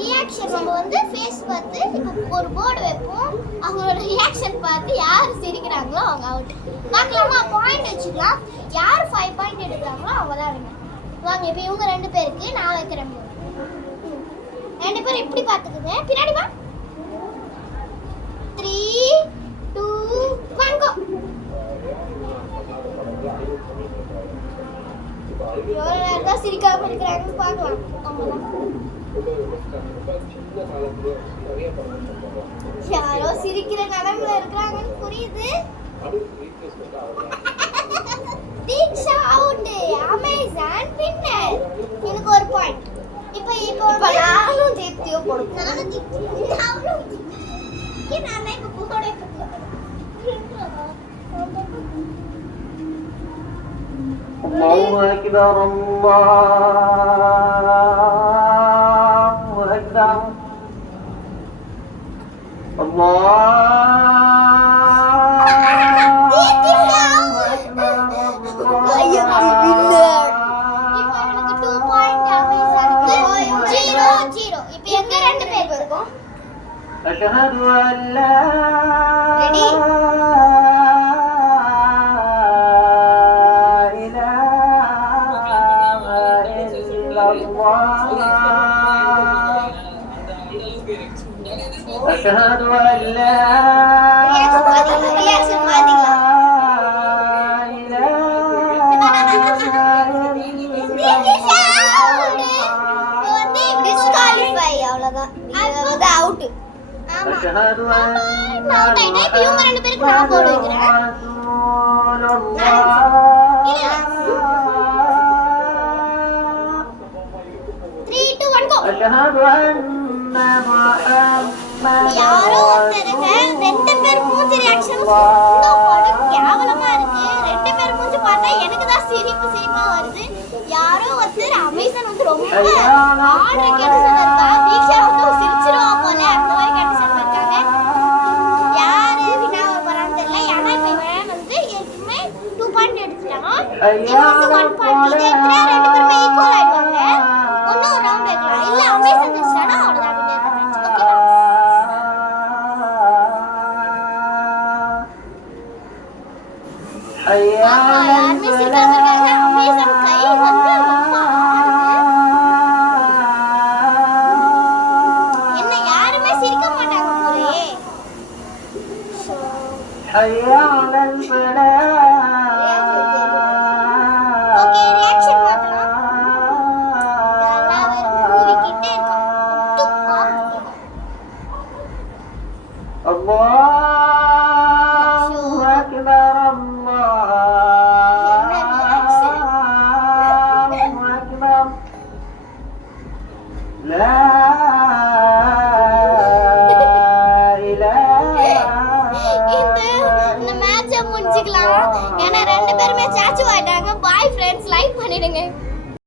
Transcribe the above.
Reaction நம்ம வந்து face பார்த்து இப்போ ஒரு போர்டு வைப்போம். அவங்களோட ரியாக்ஷன் பார்த்து யார் சிரிக்கிறாங்களோ அவங்க அவுட். பார்க்கலாமா? பாயிண்ட் வச்சுக்கலாம். யார் 5 பாயிண்ட் எடுக்கிறாங்களோ அவங்க தான் வின்னர். வாங்க இப்போ இவங்க 2 பேருக்கு நான் வைக்கிறேன். 2 பேரும் இப்படி பார்த்துக்குங்க. பின்னாடி வா. 3 2 1 கோ. யாரோ சிரிக்காம இருக்கிறாங்கன்னு பார்க்கலாம். யாரோ சிரிக்கிற நிலைமையில இருக்கிறாங்கன்னு புரியுது. தீக்ஷா அவுட். Amazon winner. எனக்கு ஒரு பாயிண்ட். இப்போ நானும் ஜெயித்தியோ போடுறேன். நானும் இப்போ போட الله أكبر الله أكبر أشهد أن لا أشهد أن لا أشهد أن أشهد أن யாரோ ஒருத்தருங்க 2 பேர் மூஞ்சி ரியாக்ஷன் கேவலமா இருக்கு. 2 பேர் மூஞ்சி பார்த்தா எனக்கு தான் சிரிப்பா வருது. யாரோ ஒருத்தர் அமேசான் வந்து ரொம்ப ஆர்டர் கேன்சல் இருக்கா. தீக்ஷா வந்து சிரிச்சிருவா போல அந்த மாதிரி கண்டிஷன் இருக்காங்க. யாரு வினா வரான்னு தெரியல. ஏன்னா இப்போ இவன் வந்து ஏற்கனவே 2 பாயிண்ட் எடுத்துட்டான். இவன் வந்து 1 பாயிண்ட். இது எப்படி 2 பேருமே ஈக்குவல் ஆயிடுவாங்க. இன்னும் ஒரு ரவுண்ட் வைக்கலாம். இல்ல அமேசான் ஜெயிச்சானா அவ்வளவுதான். யாருமே சிரிக்காம இருக்காங்க. அமேசான் கை வந்து ரொம்ப என்ன யாருமே சிரிக்க மாட்டாங்க போலயே. ஓகே ரியாக்ஷன் பார்க்கலாம். எல்லாரும் மூவிக்கிட்டே இருக்கோம். الله أكبر الله أكبر لا இந்த மேட்சை முடிச்சுக்கலாம். ஏன்னா 2 பேருமே சாச்சு ஆயிட்டாங்க. பாய் ஃப்ரெண்ட்ஸ், லைக் பண்ணிடுங்க.